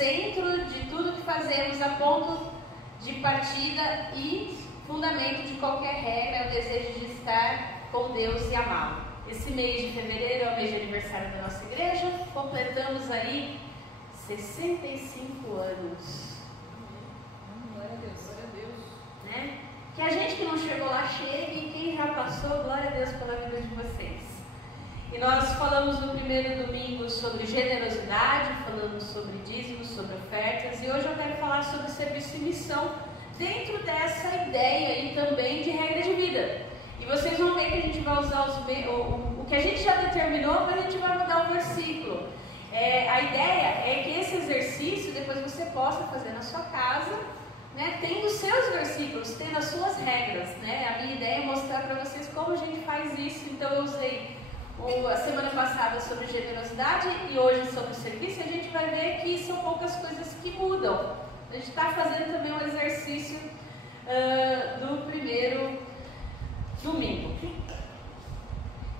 centro de tudo que fazemos, a ponto de partida e fundamento de qualquer regra, é o desejo de estar com Deus e amá-lo. Esse mês de fevereiro é o mês de aniversário da nossa igreja, completamos aí 65 anos. Glória a Deus, glória a Deus. Né? Que a gente que não chegou lá chegue, e quem já passou, glória a Deus pela vida de vocês. E nós falamos no primeiro domingo sobre generosidade, falamos sobre dízimos, sobre ofertas, e hoje eu quero falar sobre serviço e missão dentro dessa ideia aí também de regra de vida. E vocês vão ver que a gente vai usar o que a gente já determinou, mas a gente vai mudar o versículo. A ideia é que esse exercício depois você possa fazer na sua casa, né, tendo os seus versículos, tendo as suas regras, né? A minha ideia é mostrar para vocês como a gente faz isso. Então eu usei a semana passada sobre generosidade e hoje sobre serviço. A gente vai ver que são poucas coisas que mudam. A gente está fazendo também um exercício do primeiro domingo.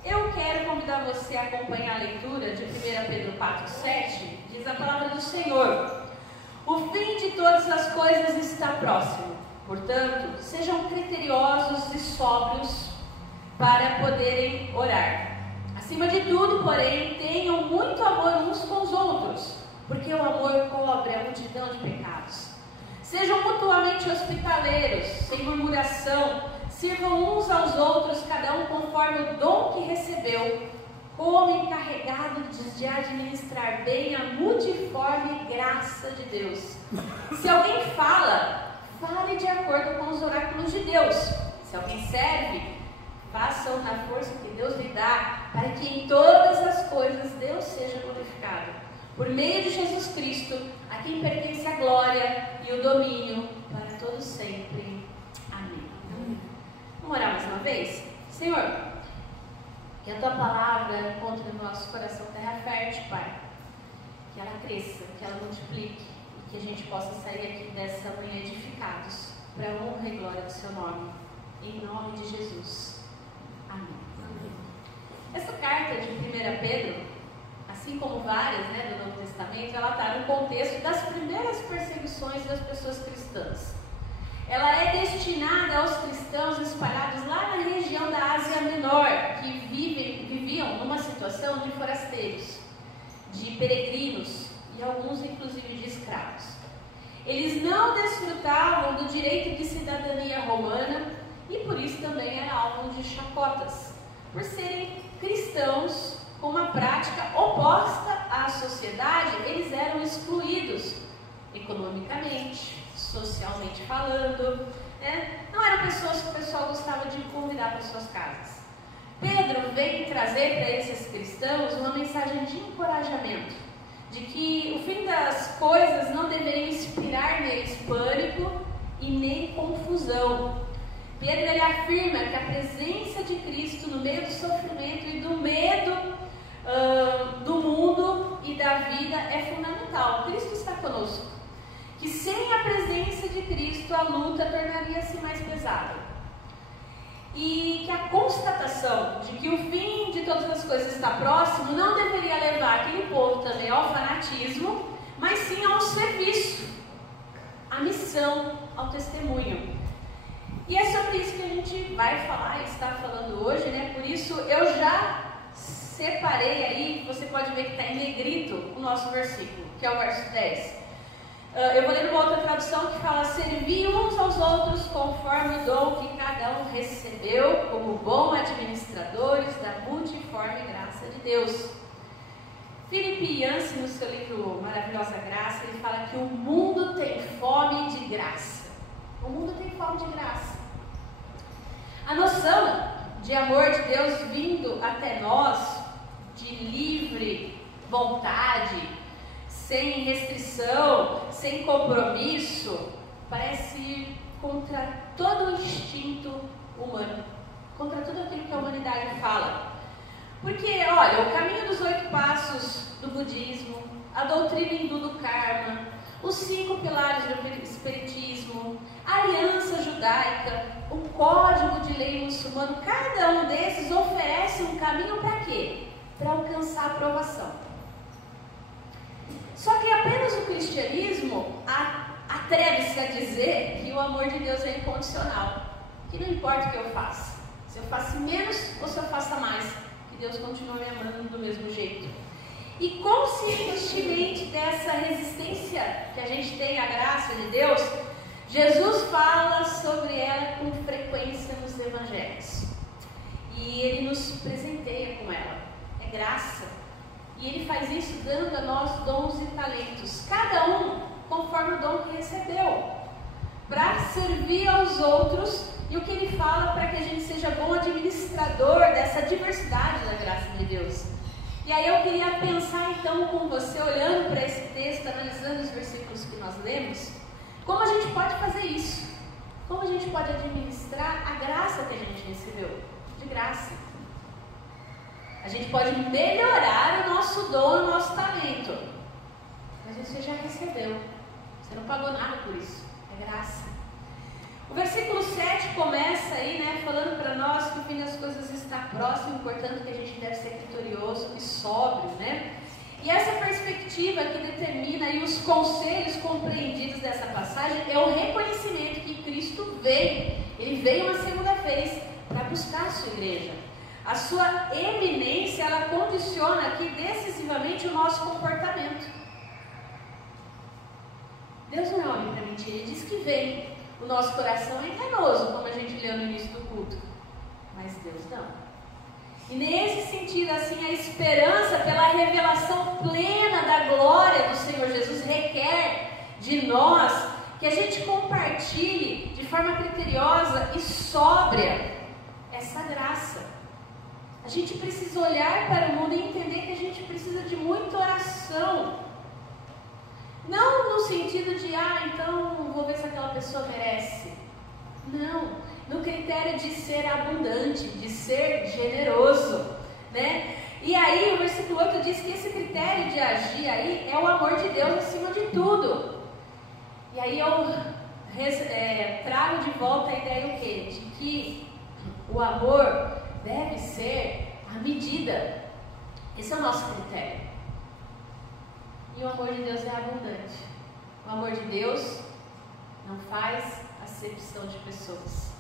Eu quero convidar você a acompanhar a leitura de 1 Pedro 4,7. Diz a palavra do Senhor: o fim de todas as coisas está próximo. Portanto, sejam criteriosos e sóbrios para poderem orar. Acima de tudo, porém, tenham muito amor uns com os outros, porque o amor cobre a multidão de pecados. Sejam mutuamente hospitaleiros, sem murmuração, sirvam uns aos outros, cada um conforme o dom que recebeu, como encarregados de administrar bem a multiforme graça de Deus. Se alguém fala, fale de acordo com os oráculos de Deus. Se alguém serve, façam na força que Deus lhe dá, para que em todas as coisas Deus seja glorificado. Por meio de Jesus Cristo, a quem pertence a glória e o domínio para todos sempre. Amém. Vamos orar mais uma vez? Senhor, que a Tua palavra encontre no nosso coração terra fértil, Pai. Que ela cresça, que ela multiplique e que a gente possa sair aqui dessa manhã edificados para a honra e glória do Seu nome. Em nome de Jesus. Amém. Essa carta de 1 Pedro, assim como várias, né, do Novo Testamento, ela está no contexto das primeiras perseguições das pessoas cristãs. Ela é destinada aos cristãos espalhados lá na região da Ásia Menor, que viviam numa situação de forasteiros, de peregrinos e alguns inclusive de escravos. Eles não desfrutavam do direito de cidadania romana e por isso também era alvo de chacotas, por serem cristãos com uma prática oposta à sociedade. Eles eram excluídos economicamente, socialmente falando, né? Não eram pessoas que o pessoal gostava de convidar para suas casas. Pedro vem trazer para esses cristãos uma mensagem de encorajamento, de que o fim das coisas não deveria inspirar neles pânico e nem confusão. Pedro ele afirma que a presença de Cristo no meio do sofrimento e do medo do mundo e da vida é fundamental. Cristo está conosco. Que sem a presença de Cristo a luta tornaria-se mais pesada. E que a constatação de que o fim de todas as coisas está próximo não deveria levar aquele povo também ao fanatismo, mas sim ao serviço, à missão, ao testemunho. E é sobre isso que a gente vai falar e está falando hoje, né? Por isso eu já separei aí, você pode ver que está em negrito o nosso versículo, que é o verso 10. Eu vou ler uma outra tradução que fala: servir uns aos outros conforme o dom que cada um recebeu, como bons administradores da multiforme graça de Deus. Philip Yancey, no seu livro Maravilhosa Graça, ele fala que o mundo tem fome de graça. O mundo tem fome de graça. A noção de amor de Deus vindo até nós, de livre vontade, sem restrição, sem compromisso, parece ir contra todo o instinto humano, contra tudo aquilo que a humanidade fala. Porque, olha, o caminho dos 8 passos do budismo, a doutrina hindu do karma, os 5 pilares do espiritismo, a aliança judaica, o código de lei muçulmano, cada um desses oferece um caminho para quê? Para alcançar a aprovação. Só que apenas o cristianismo atreve-se a dizer que o amor de Deus é incondicional. Que não importa o que eu faça. Se eu faço menos ou se eu faça mais, que Deus continua me amando do mesmo jeito. E conscientemente dessa resistência que a gente tem à graça de Deus, Jesus fala sobre ela com frequência nos evangelhos. E ele nos presenteia com ela. É graça. E ele faz isso dando a nós dons e talentos, cada um conforme o dom que recebeu, para servir aos outros. E o que ele fala para que a gente seja bom administrador dessa diversidade da graça de Deus. E aí eu queria pensar então com você, olhando para esse texto, analisando os versículos que nós lemos, como a gente pode fazer isso? Como a gente pode administrar a graça que a gente recebeu? De graça. A gente pode melhorar o nosso dom, o nosso talento. Mas você já recebeu. Você não pagou nada por isso. É graça. O versículo 7 começa aí, né, falando para nós que o fim das coisas está próximo, portanto que a gente deve ser vitorioso e sóbrio, né? E essa perspectiva que determina aí os conselhos compreendidos dessa passagem é o reconhecimento que Cristo veio. Ele veio uma segunda vez para buscar a sua igreja. A sua eminência, ela condiciona aqui decisivamente o nosso comportamento. Deus não é homem para mentir, ele diz que vem. O nosso coração é enganoso, como a gente leu no início do culto. Mas Deus não. E nesse sentido, assim, a esperança pela revelação plena da glória do Senhor Jesus requer de nós que a gente compartilhe de forma criteriosa e sóbria essa graça. A gente precisa olhar para o mundo e entender que a gente precisa de muita oração. Não no sentido de, então vou ver se aquela pessoa merece. Não, no critério de ser abundante, de ser generoso, né? E aí o versículo 8 diz que esse critério de agir aí é o amor de Deus acima de tudo. E aí eu trago de volta a ideia o quê? De que o amor deve ser a medida. Esse é o nosso critério. E o amor de Deus é abundante. O amor de Deus não faz acepção de pessoas.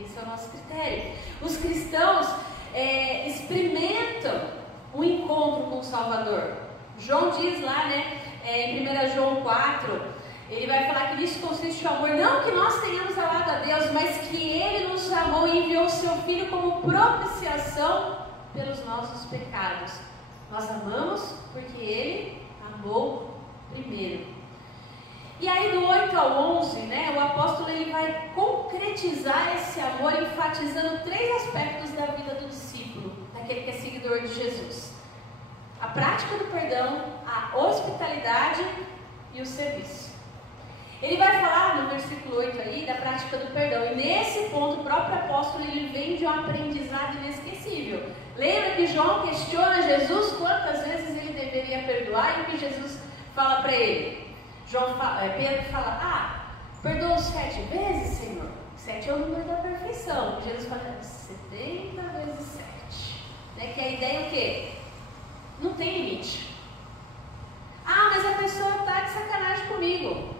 Esse é o nosso critério. Os cristãos experimentam um encontro com o Salvador. João diz lá, né, em 1 João 4, ele vai falar que nisso consiste o amor, não que nós tenhamos amado a Deus, mas que Ele nos amou e enviou o Seu Filho como propiciação pelos nossos pecados. Nós amamos porque Ele amou primeiro. E aí do 8 ao 11, né, o apóstolo ele vai concretizar esse amor enfatizando 3 aspectos da vida do discípulo, daquele que é seguidor de Jesus: a prática do perdão, a hospitalidade e o serviço. Ele vai falar no versículo 8 aí da prática do perdão, e nesse ponto o próprio apóstolo ele vem de um aprendizado inesquecível. Lembra que João questiona Jesus quantas vezes ele deveria perdoar, e o que Jesus fala para ele? Pedro fala, perdoa 7 vezes, Senhor. 7 é o número da perfeição. Jesus fala 70 vezes 7. Né? Que a ideia é o quê? Não tem limite. Mas a pessoa está de sacanagem comigo.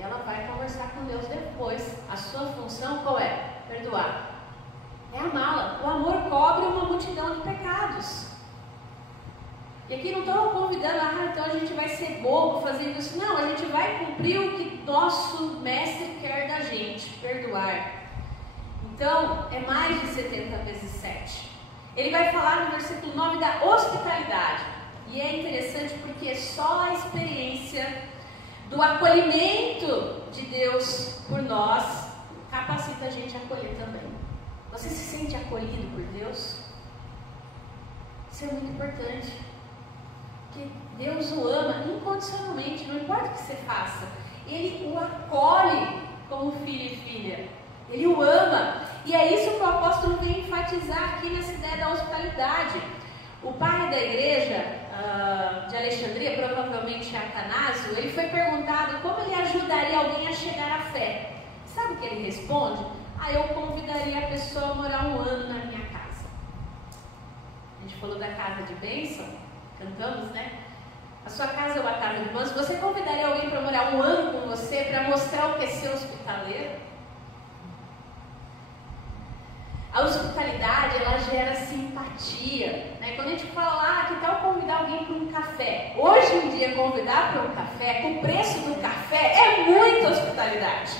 Ela vai conversar com Deus depois. A sua função qual é? Perdoar. É amá-la. O amor cobre uma multidão de pecados. E aqui não estou convidando, então a gente vai ser bobo fazendo isso. Não, a gente vai cumprir o que nosso mestre quer da gente, perdoar. Então, é mais de 70 vezes 7. Ele vai falar no versículo 9 da hospitalidade. E é interessante porque só a experiência do acolhimento de Deus por nós capacita a gente a acolher também. Você se sente acolhido por Deus? Isso é muito importante. Porque Deus o ama incondicionalmente, não importa o que você faça. Ele o acolhe como filho e filha. Ele o ama. E é isso que o apóstolo vem enfatizar aqui nessa ideia da hospitalidade. O pai da igreja de Alexandria, provavelmente Atanásio, ele foi perguntado como ele ajudaria alguém a chegar à fé. Sabe o que ele responde? Eu convidaria a pessoa a morar 1 ano na minha casa. A gente falou da casa de bênção, cantamos, né? A sua casa é uma casa de irmãos. Você convidaria alguém para morar um ano com você, para mostrar o que é ser hospitaleiro? A hospitalidade, ela gera simpatia, né? Quando a gente fala lá, que tal convidar alguém para um café? Hoje em dia, convidar para um café, com o preço do café, é muita hospitalidade.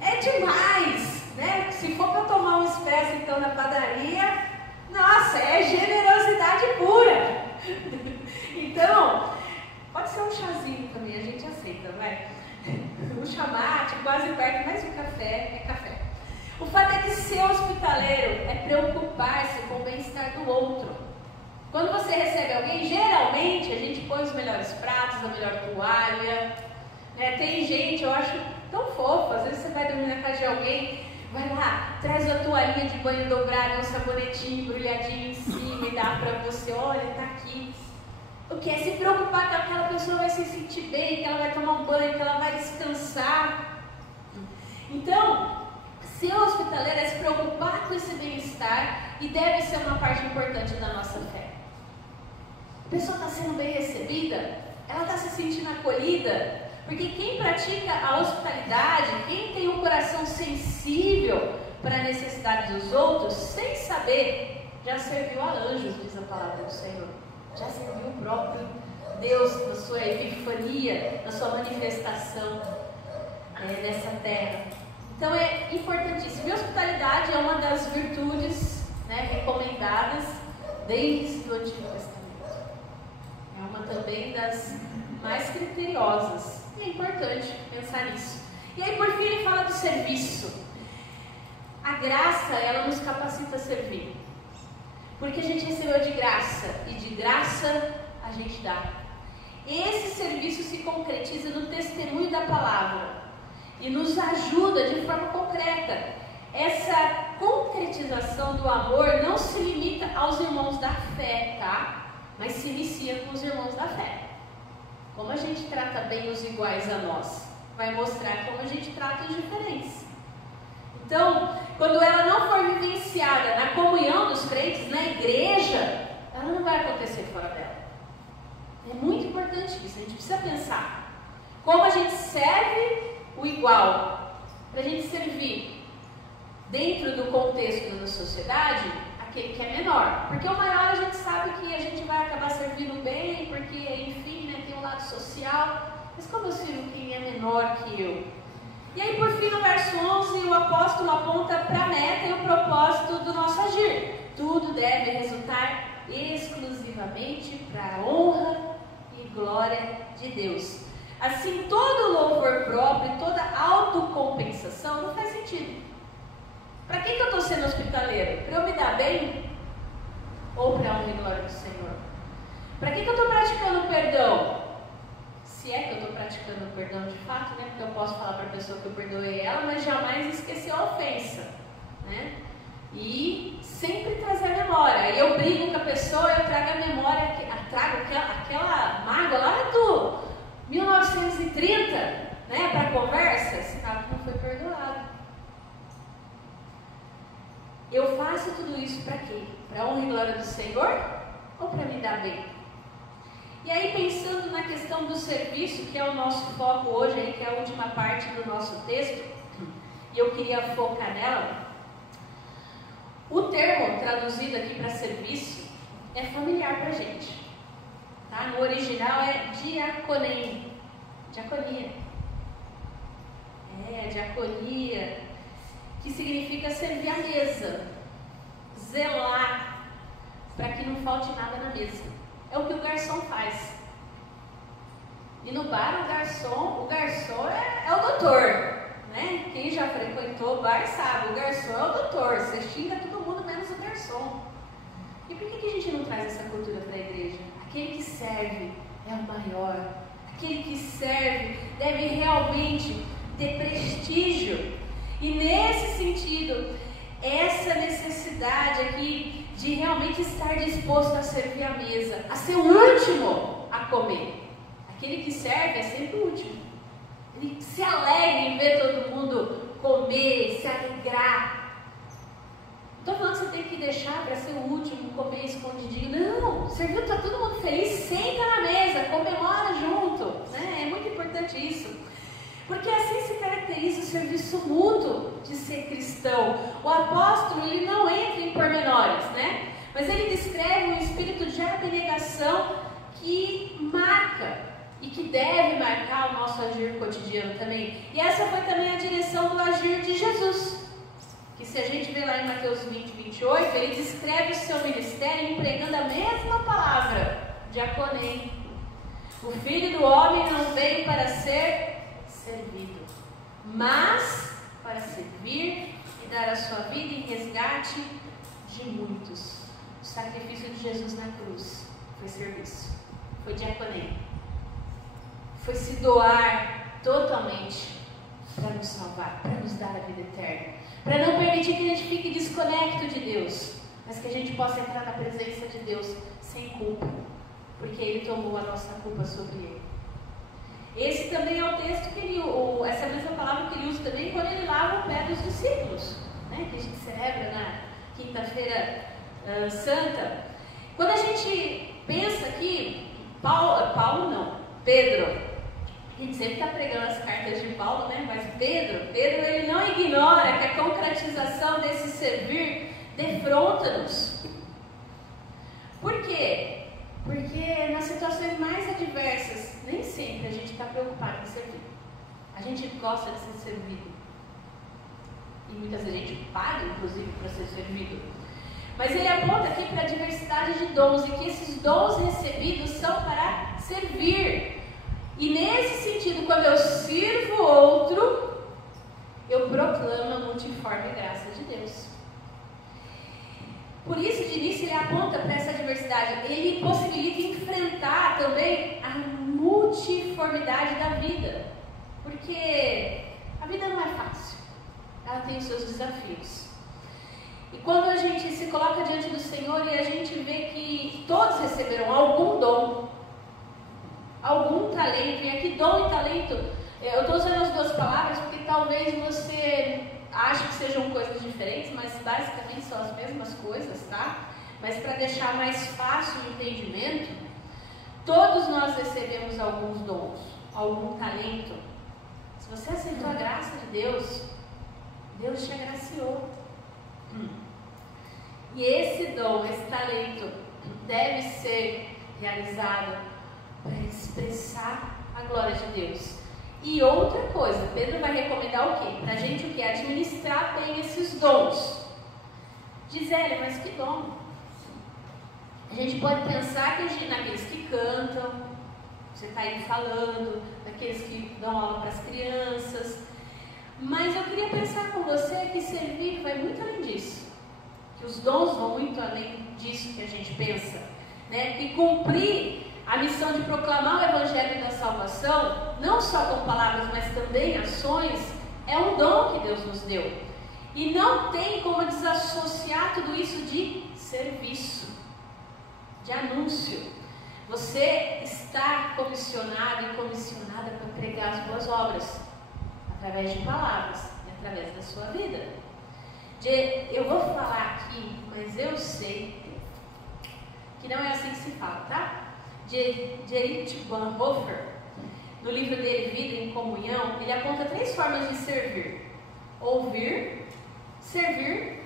É demais, né? Se for para tomar um expresso, então, na padaria, nossa, é generosidade pura. Então, pode ser um chazinho também, a gente aceita, vai? Um chamate, quase perto, mas o café é café. O fato é que ser hospitaleiro é preocupar-se com o bem-estar do outro. Quando você recebe alguém, geralmente a gente põe os melhores pratos, a melhor toalha, né? Tem gente, eu acho tão fofo, às vezes você vai dormir na casa de alguém, vai lá, traz a toalhinha de banho dobrada, um sabonetinho embrulhadinho em cima e dá pra você, olha, tá aqui. O que é se preocupar que aquela pessoa vai se sentir bem, que ela vai tomar um banho, que ela vai descansar. Então, ser hospitaleiro é se preocupar com esse bem-estar e deve ser uma parte importante da nossa fé. A pessoa está sendo bem recebida, ela está se sentindo acolhida, porque quem pratica a hospitalidade, quem tem um coração sensível para a necessidade dos outros, sem saber, já serviu a anjos, diz a palavra do Senhor. Já serviu o próprio Deus na sua epifania, na sua manifestação nessa terra. Então é importantíssimo. E a hospitalidade é uma das virtudes, né, recomendadas desde o Antigo Testamento. É uma também das mais criteriosas. E é importante pensar nisso. E aí por fim ele fala do serviço. A graça, ela nos capacita a servir. Porque a gente recebeu de graça e de graça a gente dá. Esse serviço se concretiza no testemunho da palavra. E nos ajuda de forma concreta. Essa concretização do amor não se limita aos irmãos da fé, tá? Mas se inicia com os irmãos da fé. Como a gente trata bem os iguais a nós, vai mostrar como a gente trata os diferentes. Então, quando ela não for vivenciada na comunhão dos crentes, na igreja, ela não vai acontecer fora dela. É muito importante isso, a gente precisa pensar. Como a gente serve o igual, para a gente servir dentro do contexto da sociedade, aquele que é menor. Porque o maior a gente sabe que a gente vai acabar servindo bem, porque, enfim, né, tem um lado social. Mas como eu sirvo quem é menor que eu? E aí, por fim, no verso 11, o apóstolo aponta para a meta e o propósito do nosso agir. Tudo deve resultar exclusivamente para a honra e glória de Deus. Assim, todo louvor próprio, toda autocompensação não faz sentido. Para que eu estou sendo hospitaleiro? Para eu me dar bem? Ou para a honra e glória do Senhor? Para que eu estou praticando perdão? Se é que eu estou praticando perdão de fato, né? Porque eu posso falar para a pessoa que eu perdoei ela, mas jamais esquecer a ofensa, né? E sempre trazer a memória. E eu brigo com a pessoa, eu trago a memória, trago aquela mágoa lá do 1930, né, para a conversa, sinal que não foi perdoado. Eu faço tudo isso para quê? Para a honra e glória do Senhor ou para me dar bem? E aí, pensando na questão do serviço, que é o nosso foco hoje, aí, que é a última parte do nosso texto, e eu queria focar nela, o termo traduzido aqui para serviço é familiar para a gente. Tá? No original é diaconem, diaconia. Diaconia, que significa servir a mesa, zelar, para que não falte nada na mesa. É o que o garçom faz. E no bar, o garçom é o doutor, né? Quem já frequentou o bar sabe, o garçom é o doutor. Você xinga todo mundo menos o garçom. E por que a gente não traz essa cultura para a igreja? Aquele que serve é o maior. Aquele que serve deve realmente ter prestígio. E nesse sentido, essa necessidade aqui de realmente estar disposto a servir a mesa, a ser o último a comer. Aquele que serve é sempre o último. Ele se alegra em ver todo mundo comer, se alegrar. Não estou falando que você tem que deixar para ser o último, comer escondidinho. Não, serviu, está todo mundo feliz, senta na mesa, comemora junto. Né? É muito importante isso. Porque assim se caracteriza o serviço mútuo de ser cristão. O apóstolo, ele não entra em pormenores, né? Mas ele descreve um espírito de abnegação que marca e que deve marcar o nosso agir cotidiano também. E essa foi também a direção do agir de Jesus. Que se a gente vê lá em Mateus 20, 28, ele descreve o seu ministério empregando a mesma palavra, diaconei. O Filho do Homem não veio para ser servido, mas para servir e dar a sua vida em resgate de muitos. O sacrifício de Jesus na cruz foi serviço, foi diaconia, foi se doar totalmente para nos salvar, para nos dar a vida eterna, para não permitir que a gente fique desconecto de Deus, mas que a gente possa entrar na presença de Deus sem culpa, porque Ele tomou a nossa culpa sobre Ele. Esse também é o texto que ele, essa mesma palavra que ele usa também quando ele lava o pé dos discípulos, né, que a gente celebra na quinta-feira santa. Quando a gente pensa que Pedro, a gente sempre está pregando as cartas de Paulo, né? Mas Pedro ele não ignora que a concretização desse servir defronta-nos. Por quê? Porque nas situações mais adversas, nem sempre a gente está preocupado em servir. A gente gosta de ser servido. E muitas vezes a gente paga, inclusive, para ser servido. Mas ele aponta aqui para a diversidade de dons e que esses dons recebidos são para servir. E nesse sentido, quando eu sirvo outro, eu proclamo a multiforme graça de Deus. Por isso, de início, ele aponta para essa diversidade. Ele possibilita enfrentar também a multiformidade da vida. Porque a vida não é fácil. Ela tem os seus desafios. E quando a gente se coloca diante do Senhor e a gente vê que todos receberam algum dom, algum talento, e aqui dom e talento, eu estou usando as duas palavras porque talvez você ache que sejam coisas diferentes, mas basicamente são as mesmas coisas, tá? Mas para deixar mais fácil o entendimento, todos nós recebemos alguns dons, algum talento. Se você aceitou a graça de Deus, Deus te agraciou. E esse dom, esse talento, deve ser realizado para expressar a glória de Deus. E outra coisa, Pedro vai recomendar o quê? Para a gente o quê? Administrar bem esses dons. Gisele, mas que dom? A gente pode pensar que naqueles que cantam, você está aí falando, naqueles que dão aula para as crianças. Mas eu queria pensar com você que servir vai muito além disso. Que os dons vão muito além disso que a gente pensa. Né? Que cumprir a missão de proclamar o Evangelho da salvação, não só com palavras, mas também ações, é um dom que Deus nos deu. E não tem como desassociar tudo isso de serviço, de anúncio. Você está comissionado e comissionada para pregar as boas obras, através de palavras e através da sua vida. Eu vou falar aqui, mas eu sei que não é assim que se fala, tá? Dietrich Bonhoeffer, no livro dele Vida em Comunhão, ele aponta 3 formas de servir: ouvir, servir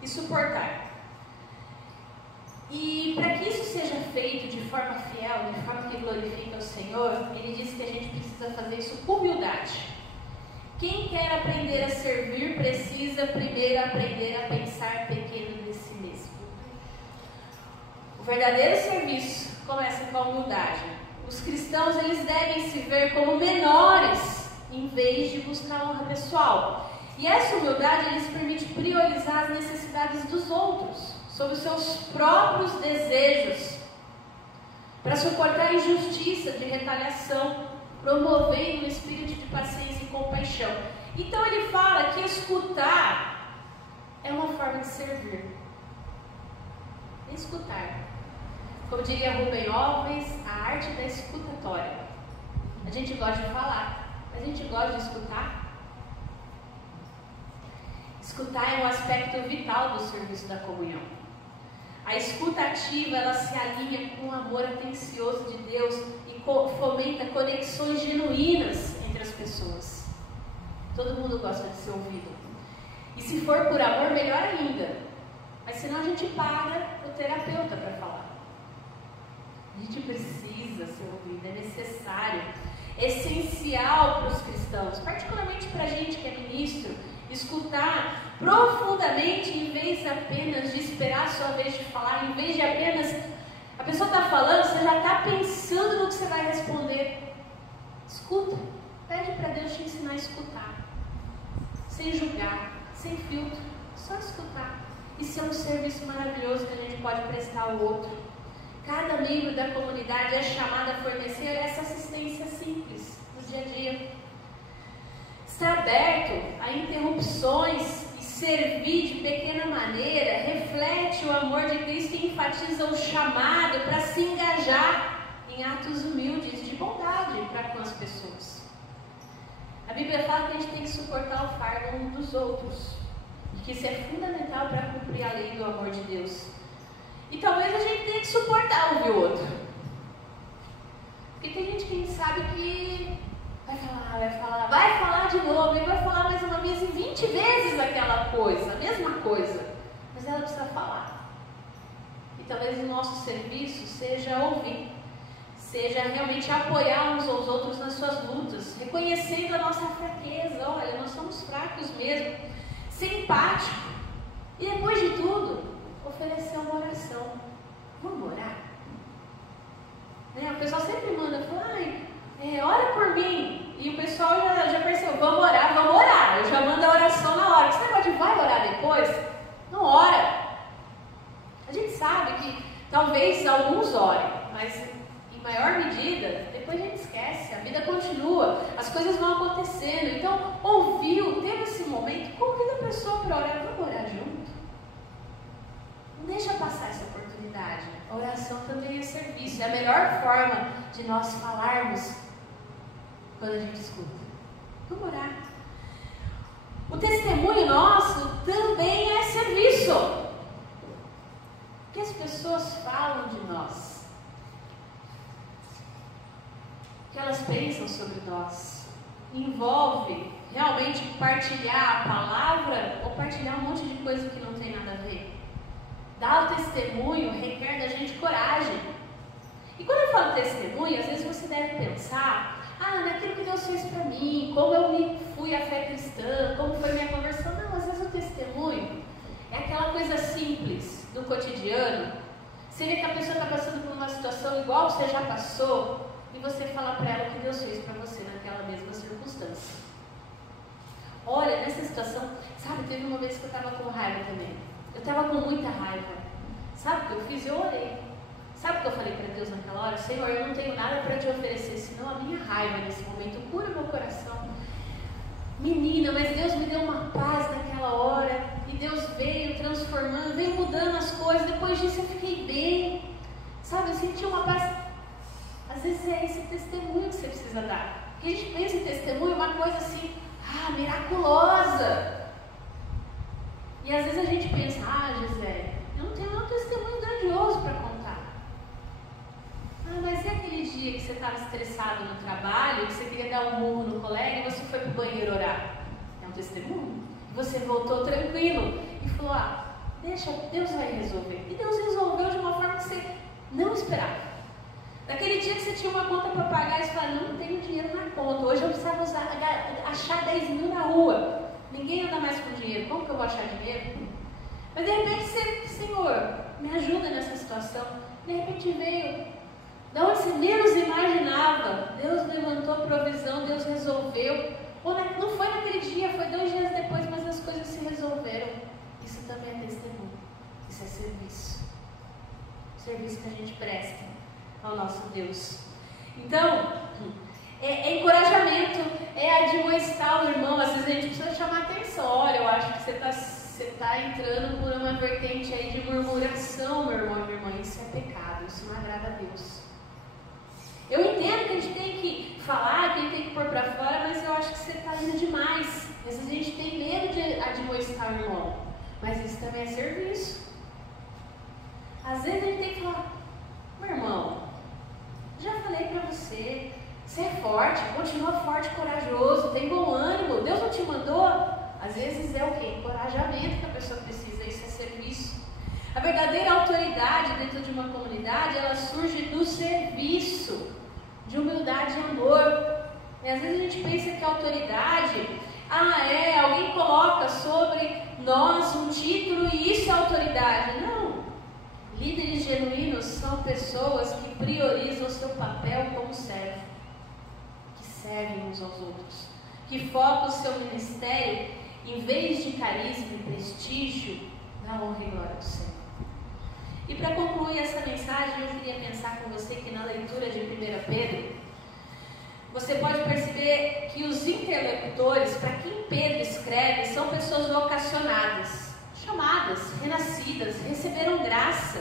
e suportar. E para que isso seja feito de forma fiel, de forma que glorifique ao Senhor, ele diz que a gente precisa fazer isso com humildade. Quem quer aprender a servir precisa primeiro aprender a pensar pequeno de si mesmo. O verdadeiro serviço começa com a humildade. Os cristãos, eles devem se ver como menores em vez de buscar honra pessoal. E essa humildade lhes permite priorizar as necessidades dos outros sobre os seus próprios desejos, para suportar a injustiça de retaliação, promovendo um espírito de paciência e compaixão. Então ele fala que escutar é uma forma de servir. Escutar. Como diria Rubem Alves, a arte da escutatória. A gente gosta de falar, mas a gente gosta de escutar. Escutar é um aspecto vital do serviço da comunhão. A escuta ativa, ela se alinha com o amor atencioso de Deus e fomenta conexões genuínas entre as pessoas. Todo mundo gosta de ser ouvido. E se for por amor, melhor ainda. Mas senão a gente paga o terapeuta para falar. A gente precisa ser ouvido, é necessário, é essencial para os cristãos, particularmente para a gente que é ministro, escutar profundamente em vez apenas de esperar a sua vez de falar, em vez de apenas a pessoa está falando, você já está pensando no que você vai responder. Escuta, pede para Deus te ensinar a escutar, sem julgar, sem filtro, só escutar. Isso é um serviço maravilhoso que a gente pode prestar ao outro. Cada membro da comunidade é chamado a fornecer essa assistência simples no dia a dia. Estar aberto a interrupções e servir de pequena maneira reflete o amor de Cristo e enfatiza o chamado para se engajar em atos humildes de bondade para com as pessoas. A Bíblia fala que a gente tem que suportar o fardo um dos outros, e que isso é fundamental para cumprir a lei do amor de Deus. E talvez a gente tenha que suportar ouvir o outro. Porque tem gente que a gente sabe que vai falar de novo, e vai falar mais uma vez e 20 vezes aquela coisa, a mesma coisa. Mas ela precisa falar. E talvez o nosso serviço seja ouvir, seja realmente apoiar uns aos outros nas suas lutas, reconhecendo a nossa fraqueza. Olha, nós somos fracos mesmo. Ser empático. E depois de tudo, oferecer uma oração. Vamos orar? O pessoal sempre manda, fala, ora por mim. E o pessoal já percebeu, vamos orar. Eu já mando a oração na hora. Você negócio de vai orar depois? Não ora. A gente sabe que talvez alguns orem, mas em maior medida, depois a gente esquece, a vida continua, as coisas vão acontecendo. Então, ouviu, teve esse momento, convida a pessoa para orar, vamos orar junto. Não deixa passar essa oportunidade. A oração também é serviço, é a melhor forma de nós falarmos quando a gente escuta. Vamos orar. O testemunho nosso também é serviço. O que as pessoas falam de nós? O que elas pensam sobre nós? Envolve realmente partilhar a palavra ou partilhar um monte de coisa que não tem nada a ver? Dar o testemunho requer da gente coragem. E quando eu falo testemunho, às vezes você deve pensar, naquilo que Deus fez para mim, como eu me fui à fé cristã, como foi minha conversão. Não, às vezes o testemunho é aquela coisa simples do cotidiano. Você vê que a pessoa está passando por uma situação igual você já passou, e você fala para ela o que Deus fez para você naquela mesma circunstância. Olha, nessa situação, sabe, teve uma vez que eu estava com raiva também. Eu estava com muita raiva. Sabe o que eu fiz? Eu orei. Sabe o que eu falei para Deus naquela hora? Senhor, eu não tenho nada para te oferecer, senão a minha raiva nesse momento. Cura meu coração. Menina, mas Deus me deu uma paz naquela hora. E Deus veio transformando, veio mudando as coisas. Depois disso eu fiquei bem. Sabe, eu senti uma paz. Às vezes é esse testemunho que você precisa dar. Porque a gente pensa em testemunho uma coisa assim, miraculosa. E às vezes a gente pensa, Gisele, eu não tenho nenhum testemunho grandioso para contar. Mas e aquele dia que você estava estressado no trabalho, que você queria dar um murro no colega e você foi para o banheiro orar? É um testemunho? E você voltou tranquilo e falou, deixa, Deus vai resolver. E Deus resolveu de uma forma que você não esperava. Naquele dia que você tinha uma conta para pagar e você fala, não tenho dinheiro na conta, hoje eu precisava achar 10 mil na rua. Ninguém anda mais com dinheiro, como que eu vou achar dinheiro? Mas de repente você, Senhor, me ajuda nessa situação. De repente veio, de onde você menos imaginava, Deus levantou a provisão, Deus resolveu. Ou não foi naquele dia, foi 2 dias depois, mas as coisas se resolveram. Isso também é testemunho, isso é serviço. Serviço que a gente presta ao nosso Deus. Então, é encorajamento, é admoestar o irmão. Às vezes a gente precisa chamar atenção. Olha, eu acho que você está entrando por uma vertente aí de murmuração, meu irmão e minha irmã. Isso é pecado, isso não agrada a Deus. Eu entendo que a gente tem que falar, que a gente tem que pôr para fora, mas eu acho que você está indo demais. Às vezes a gente tem medo de admoestar o irmão, mas isso também é serviço. Às vezes a gente tem que falar, meu irmão, já falei para você, você é forte, continua forte, corajoso, tem bom ânimo, Deus não te mandou? Às vezes é o quê? Encorajamento que a pessoa precisa, isso é serviço. A verdadeira autoridade dentro de uma comunidade, ela surge do serviço, de humildade e amor. E às vezes a gente pensa que a autoridade, alguém coloca sobre nós um título e isso é autoridade. Não. Líderes genuínos são pessoas que priorizam o seu papel como servo, que servem uns aos outros, que focam o seu ministério, em vez de carisma e prestígio, na honra e glória do Senhor. E para concluir essa mensagem, eu queria pensar com você que na leitura de 1 Pedro, você pode perceber que os interlocutores, para quem Pedro escreve, são pessoas vocacionadas, chamadas, renascidas, receberam graça.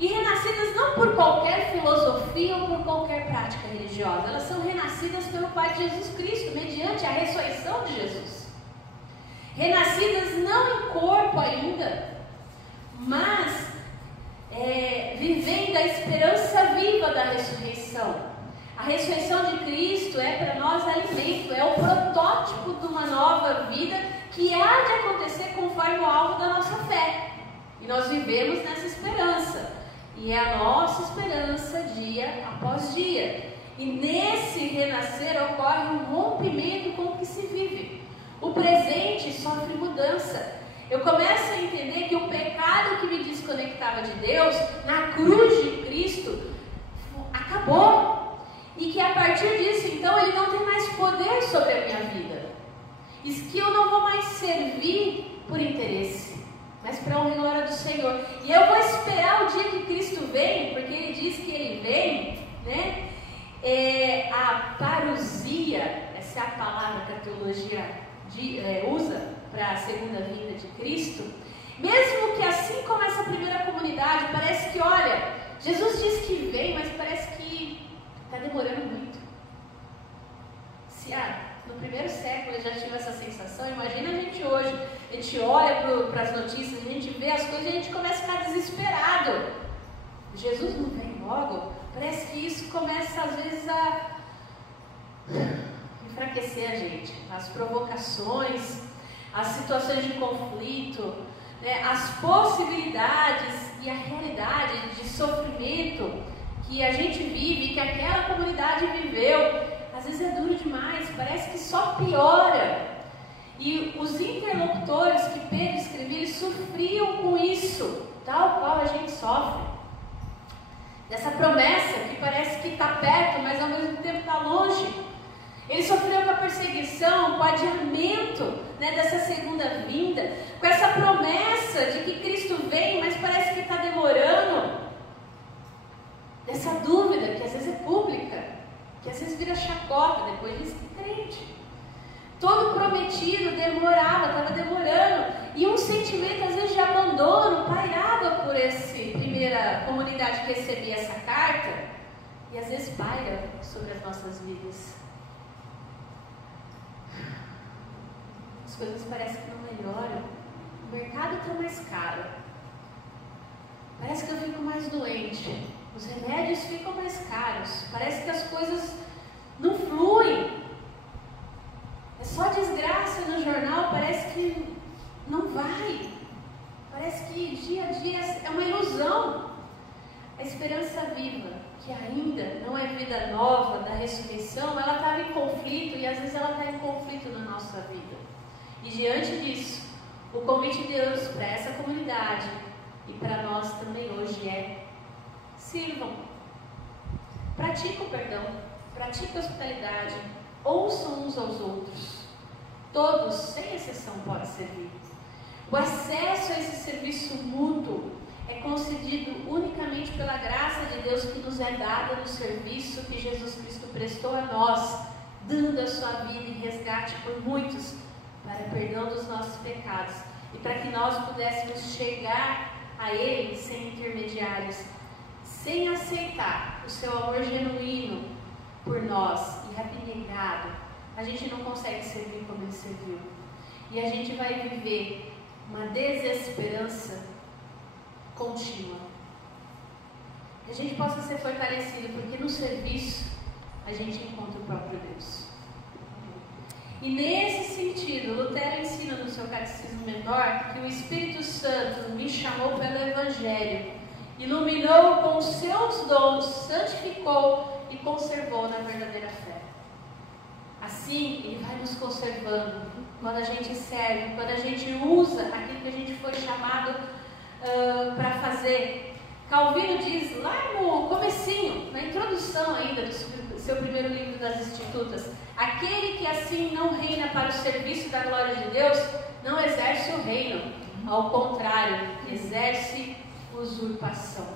E renascidas não por qualquer filosofia ou por qualquer prática religiosa, elas são renascidas pelo Pai de Jesus Cristo, mediante a ressurreição de Jesus. Renascidas não em corpo ainda, mas vivendo a esperança viva da ressurreição. A ressurreição de Cristo é para nós alimento, é o protótipo de uma nova vida que há de acontecer conforme o alvo da nossa fé. E nós vivemos nessa esperança. E é a nossa esperança dia após dia. E nesse renascer ocorre um rompimento com o que se vive. O presente sofre mudança. Eu começo a entender que o pecado que me desconectava de Deus, na cruz de Cristo, acabou. E que a partir disso, então, ele não tem mais poder sobre a minha vida. Isso que eu não vou mais servir por interesse, mas para a honra e glória do Senhor. E eu vou esperar o dia que Cristo vem, porque ele diz que ele vem, né? A parousia, essa é a palavra que a teologia usa para a segunda vinda de Cristo. Mesmo que assim como essa primeira comunidade, parece que, olha, Jesus diz que vem, mas parece que está demorando muito. Se no primeiro século eu já tive essa sensação, imagina a gente hoje. A gente olha para as notícias, a gente vê as coisas e a gente começa a ficar desesperado. Jesus não vem logo? Parece que isso começa às vezes a enfraquecer a gente. As provocações, as situações de conflito, né, as possibilidades e a realidade de sofrimento que a gente vive, que aquela comunidade viveu, às vezes é duro demais, parece que só piora. E os interlocutores que Pedro escrevia, eles sofriam com isso, tal qual a gente sofre. Dessa promessa que parece que está perto, mas ao mesmo tempo está longe. Eles sofreram com a perseguição, com o adiamento, né, dessa segunda vinda, com essa promessa de que Cristo vem, mas parece que está demorando. Dessa dúvida, que às vezes é pública, que às vezes vira chacota, depois diz que crente. Todo prometido demorava, estava demorando. E um sentimento às vezes de abandono pairava por essa primeira comunidade que recebia essa carta. E às vezes paira sobre as nossas vidas. As coisas parecem que não melhoram. O mercado está mais caro. Parece que eu fico mais doente. Os remédios ficam mais caros. Parece que as coisas não fluem. É só desgraça no jornal, parece que não vai. Parece que dia a dia é uma ilusão. A esperança viva, que ainda não é vida nova da ressurreição, ela estava em conflito e às vezes ela está em conflito na nossa vida. E diante disso, o convite de Deus para essa comunidade e para nós também hoje é: sirvam, pratiquem o perdão, pratiquem a hospitalidade, ouçam uns aos outros. Todos, sem exceção, podem servir. O acesso a esse serviço mútuo é concedido unicamente pela graça de Deus que nos é dada no serviço que Jesus Cristo prestou a nós, dando a sua vida em resgate por muitos, para perdão dos nossos pecados e para que nós pudéssemos chegar a Ele sem intermediários, sem aceitar o seu amor genuíno por nós e abnegado. A gente não consegue servir como Ele serviu. E a gente vai viver uma desesperança contínua. Que a gente possa ser fortalecido, porque no serviço a gente encontra o próprio Deus. E nesse sentido, Lutero ensina no seu Catecismo Menor que o Espírito Santo me chamou pelo Evangelho, iluminou com os seus dons, santificou e conservou na verdadeira fé. Assim, Ele vai nos conservando quando a gente serve, quando a gente usa aquilo que a gente foi chamado para fazer. Calvino diz lá no comecinho, na introdução ainda do seu primeiro livro das Institutas: aquele que assim não reina para o serviço da glória de Deus, não exerce o reino, ao contrário, exerce usurpação.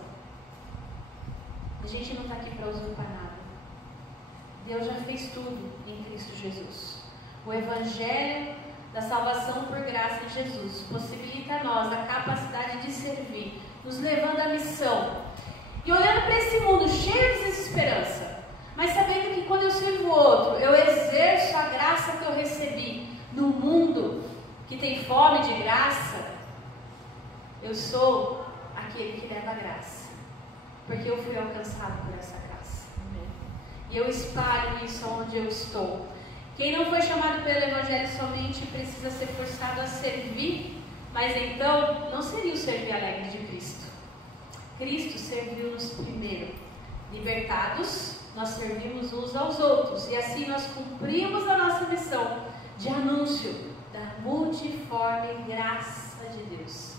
A gente não está aqui para usurpar nada. Deus já fez tudo em Cristo Jesus. O Evangelho da salvação por graça em Jesus possibilita a nós a capacidade de servir, nos levando à missão. E olhando para esse mundo cheio de desesperança, mas sabendo que quando eu sirvo o outro, eu exerço a graça que eu recebi no mundo que tem fome de graça, eu sou aquele que leva a graça, porque eu fui alcançado por essa graça. Amém. E eu espalho isso onde eu estou. Quem não foi chamado pelo Evangelho somente precisa ser forçado a servir, mas então não seria o servir alegre de Cristo. Cristo serviu-nos primeiro. Libertados, nós servimos uns aos outros, e assim nós cumprimos a nossa missão de anúncio da multiforme graça de Deus.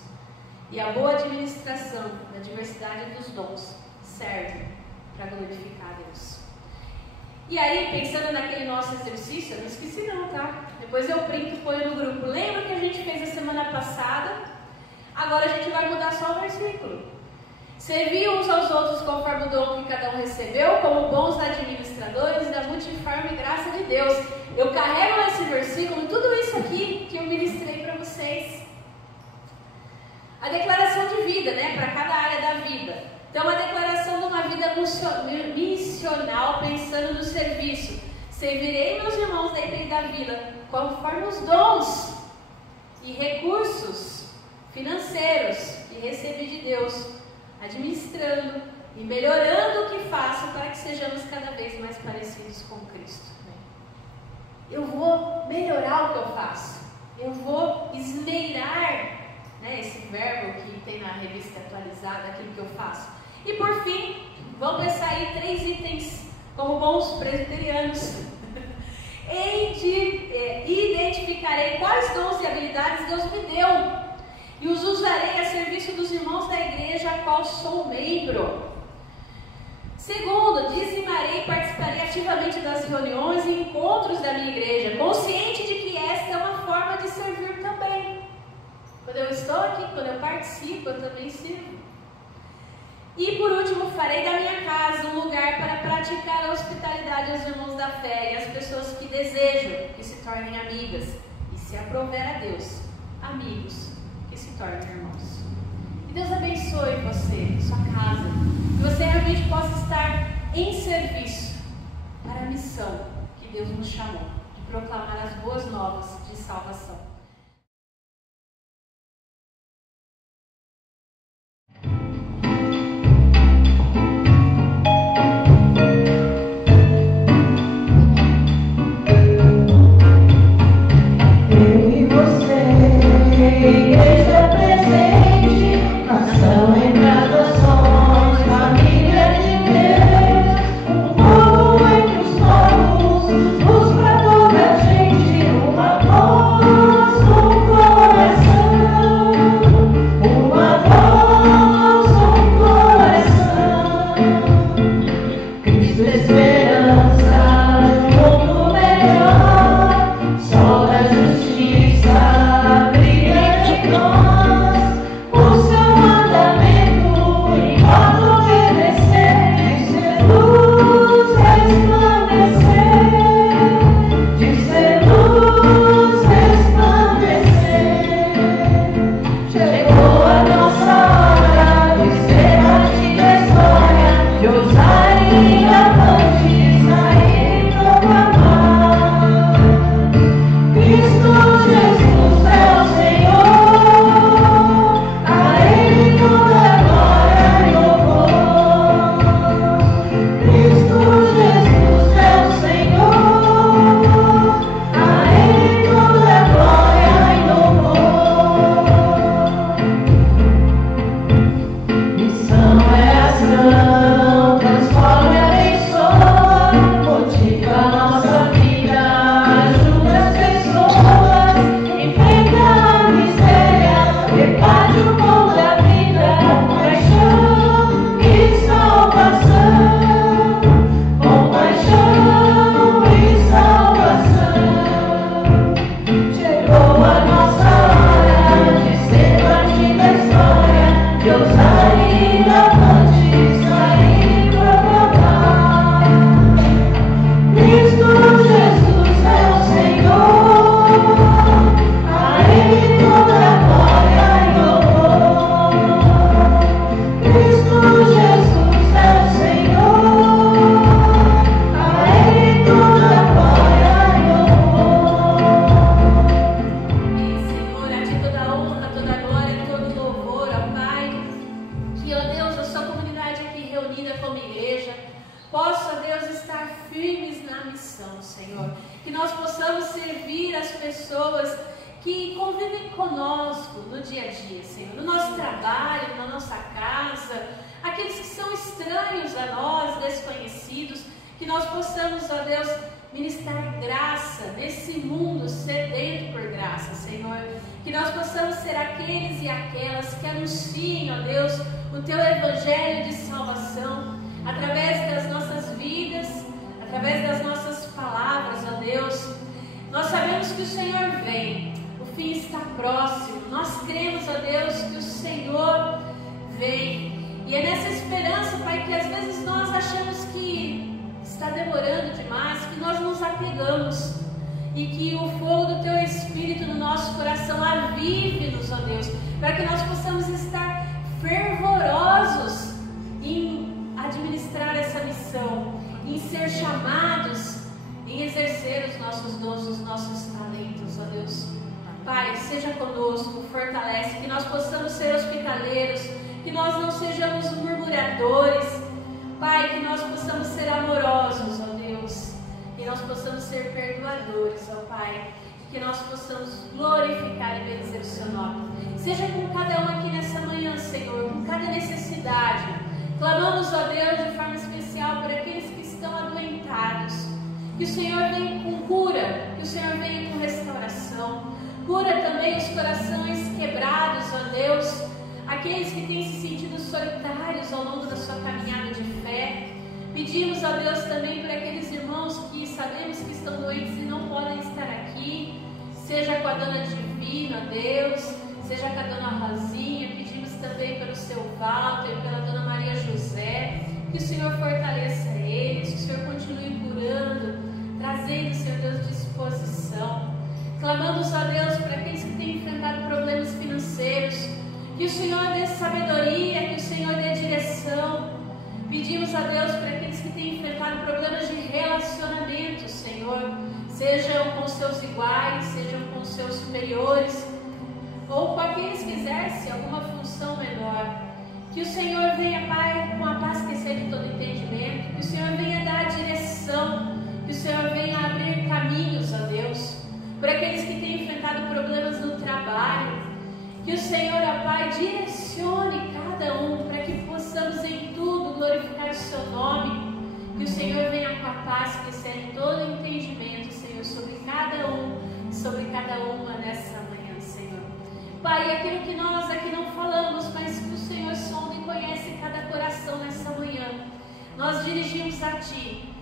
E a boa administração da diversidade dos dons serve para glorificar a Deus. E aí, pensando naquele nosso exercício, eu não esqueci não, tá? Depois eu printo e ponho no grupo. Lembra que a gente fez a semana passada? Agora a gente vai mudar só o versículo. Servir uns aos outros conforme o dom que cada um recebeu, como bons administradores da multiforme graça de Deus. Eu carrego nesse versículo tudo isso aqui que eu ministrei para vocês. A declaração de vida, né? Para cada área da vida. Então, a declaração de uma vida missional, pensando no serviço. Servirei meus irmãos da igreja da vila, conforme os dons e recursos financeiros que recebi de Deus, administrando e melhorando o que faço para que sejamos cada vez mais parecidos com Cristo. Eu vou melhorar o que eu faço. Eu vou esmeirar, né, esse verbo que tem na revista atualizada, aquilo que eu faço. E por fim, vamos pensar aí 3 itens como bons presbiterianos. Identificarei quais dons e habilidades Deus me deu e os usarei a serviço dos irmãos da igreja a qual sou membro. Segundo, dizimarei e participarei ativamente das reuniões e encontros da minha igreja, consciente de que esta é uma forma de servir também. Quando eu estou aqui, quando eu participo, eu também sirvo. E por último, farei da minha casa um lugar para praticar a hospitalidade aos irmãos da fé e às pessoas que desejam que se tornem amigas. E se aprover a Deus, amigos que se tornem irmãos. Que Deus abençoe você, sua casa. Que você realmente possa estar em serviço para a missão que Deus nos chamou, de proclamar as boas novas de salvação. Igreja presente, nação em graduações, família de Deus, um povo entre os povos, luz para toda a gente, uma voz. como igreja, possa, Deus, estar firmes na missão, Senhor. Que nós possamos servir as pessoas que convivem conosco no dia a dia, Senhor, no nosso trabalho, na nossa casa, aqueles que são estranhos a nós, desconhecidos, que nós possamos, ó Deus, ministrar graça nesse mundo sedento por graça, Senhor. Que nós possamos ser aqueles e aquelas que anunciem, ó Deus, o Teu Evangelho de salvação, através das nossas vidas, através das nossas palavras, ó Deus. Nós sabemos que o Senhor vem, o fim está próximo. Nós cremos, ó Deus, que o Senhor vem. E é nessa esperança, Pai, que às vezes nós achamos que está demorando demais, que nós nos apegamos. E que o fogo do Teu Espírito no nosso coração avive-nos, ó Deus, para que nós possamos estar fervorosos em administrar essa missão, em ser chamados, em exercer os nossos dons, os nossos talentos, ó Deus. Pai, seja conosco, fortalece, que nós possamos ser hospitaleiros, que nós não sejamos murmuradores, Pai, que nós possamos ser amorosos, ó Deus, que nós possamos ser perdoadores, ó Pai, que nós possamos glorificar e bendizer o Seu nome. Seja com cada um aqui nessa manhã, Senhor, com cada necessidade. Clamamos, ó Deus, de forma especial por aqueles que estão adoentados. Que o Senhor venha com cura, que o Senhor venha com restauração. Cura também os corações quebrados, ó Deus, aqueles que têm se sentido solitários ao longo da sua caminhada de fé. Pedimos, ó Deus, também por aqueles irmãos que sabemos que estão doentes e não podem estar aqui, seja com a Dona Divina, Deus, seja com a Dona Rosinha. Pedimos também pelo Seu Walter, pela Dona Maria José, que o Senhor fortaleça eles, que o Senhor continue curando, trazendo, Senhor Deus, disposição. Clamamos, ó Deus, para aqueles que têm enfrentado problemas financeiros, que o Senhor dê sabedoria, que o Senhor dê direção. Pedimos a Deus para aqueles que têm enfrentado problemas de relacionamento, Senhor, sejam com seus iguais, sejam com seus superiores, ou com aqueles que exercem alguma função menor. Que o Senhor venha, Pai, com a paz que excede todo entendimento, que o Senhor venha dar direção, que o Senhor venha abrir caminhos, ó Deus, para aqueles que têm enfrentado problemas no trabalho. Que o Senhor, ó Pai, direcione cada um para que possamos em tudo glorificar o Seu nome. Que o Senhor venha com a paz que excede todo entendimento, Senhor, sobre cada um, sobre cada uma nessa manhã, Senhor. Pai, aquilo que nós aqui não falamos, mas que o Senhor sonda e conhece cada coração nessa manhã, nós dirigimos a Ti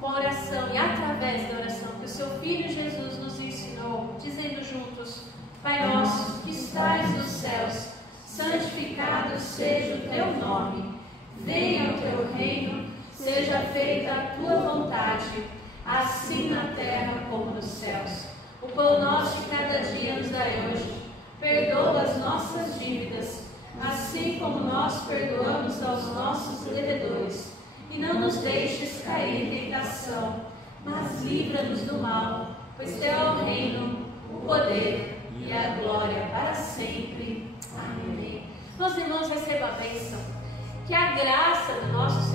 com oração e através da oração que o Seu Filho Jesus nos ensinou, dizendo juntos: Pai nosso que estais nos céus, santificado seja o Teu nome. Venha o Teu reino, seja feita a Tua vontade, assim na terra como nos céus. O pão nosso de cada dia nos dai hoje. Perdoa as nossas dívidas, assim como nós perdoamos aos nossos devedores. E não nos deixes cair em tentação, mas livra-nos do mal, pois Teu é o reino, o poder e a glória para sempre. Amém. Meus irmãos, recebam a bênção. Que a graça do nosso